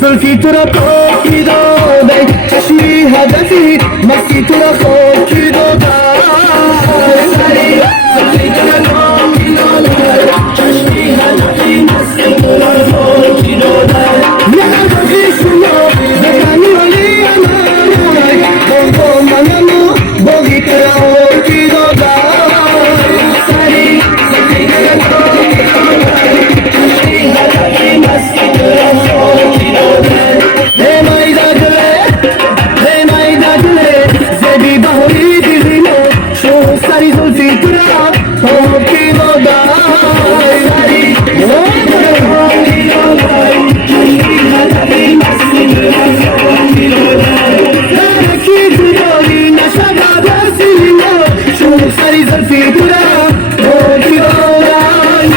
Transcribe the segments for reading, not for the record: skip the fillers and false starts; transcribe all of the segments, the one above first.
زلفی تو را پاکی داده چشمی هدفی مستی تو را خاکی داده زلفی تو را پاکی داده چشمی هدفی مستی تو را خاکی داده یه هدفی شما بکنی ولی امانای با منمو باقی تو را خاکی داده زلفی تو را پاکی داده چشمی هدفی مستی تو را خاکی داده سری زلفی تو را پاکی دادای پاکی دادای چشمی هدفی مستی تو را خاکی دادای درکی تو داری نشد عباسی چون سری زلفی تو را پاکی دادای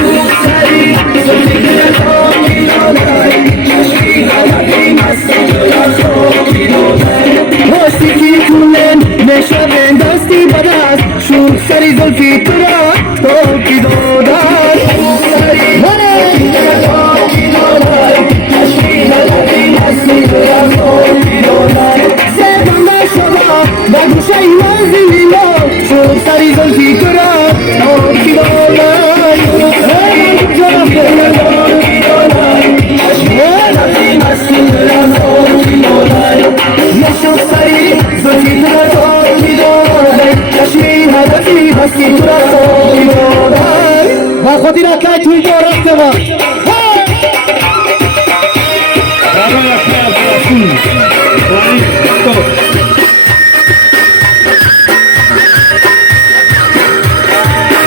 سری زلفی تو را پاکی دادای چشمی هدفی مستی تو را خاکی دادای راستی که کنن نشد دستی بدست شو سری زلفی تو را پاکی دادای سری زلفی تو را پاکی دادای چشمی هدفی مستی تو را خاکی دادای زبان نشدا به گوشه منزلی شو سری زلفی تو را پاکی دادای جرفت پاکی دادای چشمی هدفی مستی تو را خاکی دادای نشو سری زلفی تو را پاکی دادای چشمی هدفی مستی تو را خاکی دادای و خودی را که توی دارست ما